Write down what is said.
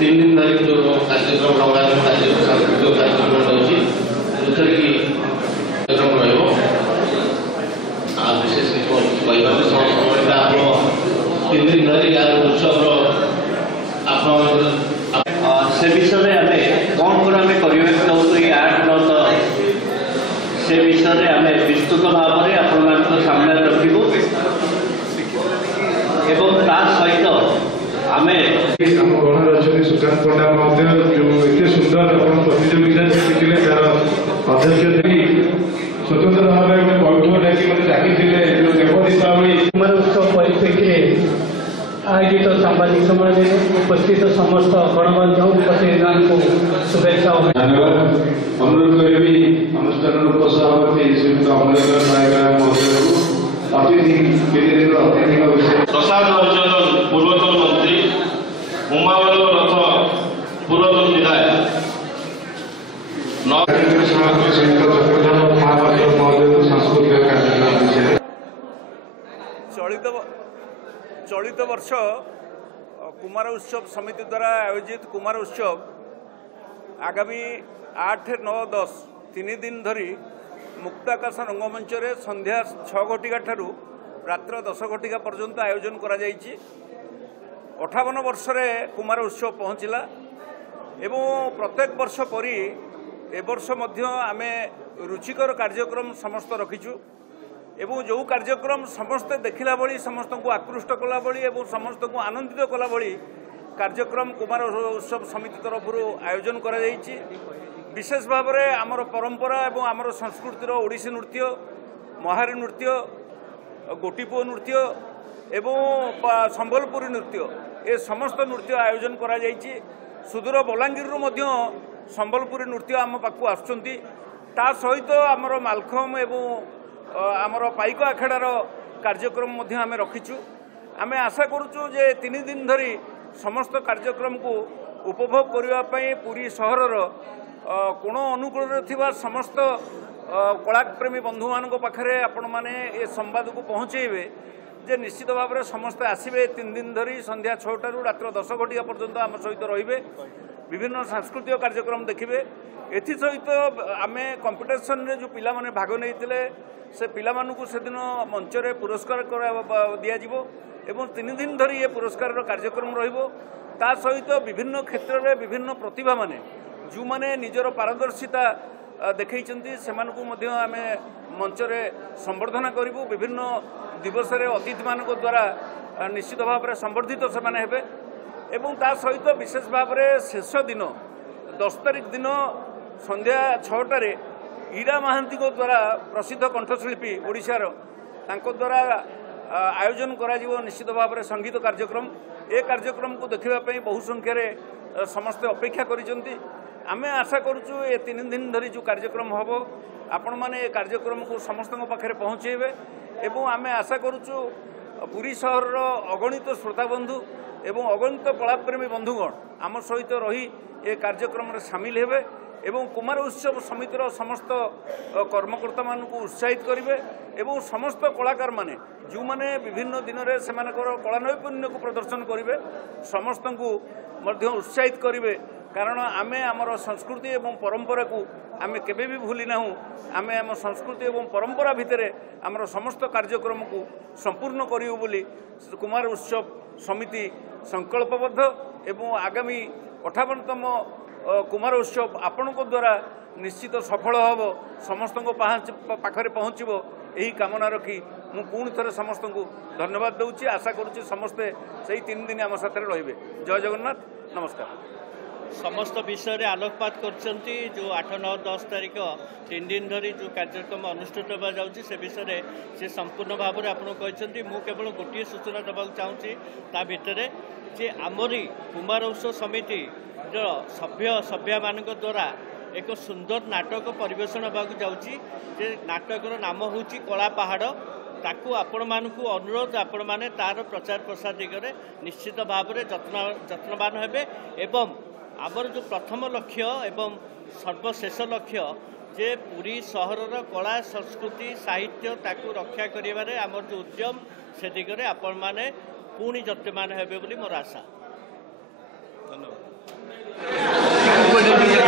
तीन दिन धरी जो कार्यक्रम रंगारंग सांस्कृतिक कार्यक्रम रही कार्यक्रम विशेष कहना आप तीन दिन धरी यार उत्सव से विषय आम कौन कौन आम करने चाहूँ 8-9 से विषय आम विस्तृत भाव में आपण सामने रखू एवं ता सहित आम गणर अच्छे सुशांत पंडा जो एत सुंदर आप प्रतियोगिता जीति तार अध्यक्ष स्वतंत्र भाव में वैभव डाकी डाकी जो देव दीपावली उत्सव परिप्रेक्षी आयोजित सांबादिक सम्मेलन में उपस्थित समस्त गणमाध्यम प्रतिनिधि को शुभेच्छा धन्यवाद अनुरोध करी अनुष्ठान उपसभापति श्रीमती अमलेश्वर नायक महोदय को अतिथि प्रसाद अर्जुन पूर्वतन मंत्री उमावल रथ पूर्वतन विधायक चलित वर्ष कुमार उत्सव समिति द्वारा आयोजित कुमार उत्सव आगामी 8-9-10 तीन दिन धरी मुक्ताकाश रंगमंच रे संध्या 6 घटिका ठारू रात्र 10 घटिका पर्यंत आयोजन करा जायछि। 58 वर्ष रे कुमार उत्सव पहुँचला एवं प्रत्येक वर्ष परी ए वर्ष मध्य आमे रुचिकर कार्यक्रम समस्त रखिछु एवं जो कार्यक्रम समस्ते देखला भली समस्त को आकृष्ट कला भली एवं समस्त को आनंदित कला भली कार्यक्रम कुमार उत्सव समिति तरफ आयोजन करा जायछि। विशेष भाव में आमर परंपरा एवं आमर संस्कृतिर ओडिसी नृत्य महारी नृत्य गोटीपुओ नृत्य एवं संबलपुरी नृत्य ए समस्त नृत्य आयोजन करा जायछि। सुदूर बलांगीर मध्य संबलपुरी नृत्य आम पाखु आसुचंती ता सहित आमर मालखम एवं आमर पाइक आखेड़ार कार्यक्रम मध्य आमे रखिछु। आमे आशा करूछु जे 3 दिन धरी समस्त कार्यक्रम को उपभोग करबा पई पूरी सहरर कोण अनुकूल थिबा समस्त कलाप्रेमी बंधु मानक पाखरे आपण माने ए संवाद को पहुँचेबे जे निश्चित भाव में समस्ते आसबे 3 दिन धरी संध्या 6 टारू रात्र 10 घटिका पर्यंत आम सहित रहिबे विभिन्न सांस्कृतिक कार्यक्रम देखिबे। एथि सहित आमे कंपिटिशन रे जो पिला माने भाग नैतिले से पिला मानकु सेदिन मंच रे पुरस्कार दिया जिवो एवं 3 दिन धरी ये पुरस्कार कार्यक्रम रहिबो। ता सहित विभिन्न क्षेत्र में विभिन्न प्रतिभा माने जो माने निजर पारदर्शिता देखैचंती सेमानकु मध्य आमे मंच रे संवर्धना करिवु। विभिन्न दिवस रे अतिथि मानक द्वारा निश्चित भाव में संवर्धित से माने हेबे एवं ता सहित विशेष भाव में शेष दिन 10 तारिख दिन संध्या 6 टारे ईरा महांती द्वारा प्रसिद्ध कंठशिल्पी ओडिशार तांको द्वारा आयोजन करा जीवो निश्चित भाव में संगीत कार्यक्रम ए कार्यक्रम को देखिबा पई बहु संख्या रे समस्त अपेक्षा करिसंती। आमे आशा करूछु ए 3 दिन धरी जो कार्यक्रम हबो आपण माने ए कार्यक्रम को समस्त पाखरे पहुँचेबे एवं आमे आशा करूछु पुरी सहर अगणित श्रोता बंधु एवं अगणित कलाप्रेमी बंधुगण आम सहित रही ए कार्यक्रम रे शामिल हेबे एवं कुमार उत्सव समितिर समस्त कर्मकर्ता मान को उत्साहित करेंगे एवं समस्त कलाकार माने जो माने विभिन्न दिन में से कला नैपुण्य को प्रदर्शन करेंगे समस्त को उत्साहित करेंगे कारण आमे आमर संस्कृति एवं परंपरा को आमे केबे भी भूली नाहु। आमे आम संस्कृति एवं परंपरा भितर आमर समस्त कार्यक्रम को संपूर्ण करियो बोली कुमार उत्सव समिति संकल्पबद्ध एवं आगामी 58तम कुमार उत्सव आपण द्वारा निश्चित सफल हम समस्त पाखरे पहुँचब यही कामना रखी मु पुणी थे समस्त को धन्यवाद दूची। आशा करुच्ची समस्ते से 3 दिन आम साथ रे। जय जगन्नाथ नमस्कार। समस्त विषय में आलोकपात करछंती जो 8, 9, 10 तारिख 3 दिन धरी जो कार्यक्रम अनुष्ठित होगा जाउची से विषय में से संपूर्ण भाव में आपन कहछंती। मु केवल गोटे सूचना देबा चाहूँगी ता भितर जे आमरी कुमार उत्सव समिति जो सभ्या मान द्वारा एक सुंदर नाटक परिवेशन होगा जाउची जे नाटकर नाम होची कला पहाड़ ताकू आपण मानकू अनुरोध आपण माने तार प्रचार प्रसार दिगरे निश्चित भाव में जत्नवान हेबे एवं आमर जो प्रथम लक्ष्य एवं सर्वशेष लक्ष्य जे पूरी सहरर कला संस्कृति साहित्य ताकू रक्षा करिबारे आमर जो उद्यम से दिगरे आपण माने पुणी जत्नवान हेबे बोली मोर आशा। धन्यवाद। ଏପଟେ ଟିକେ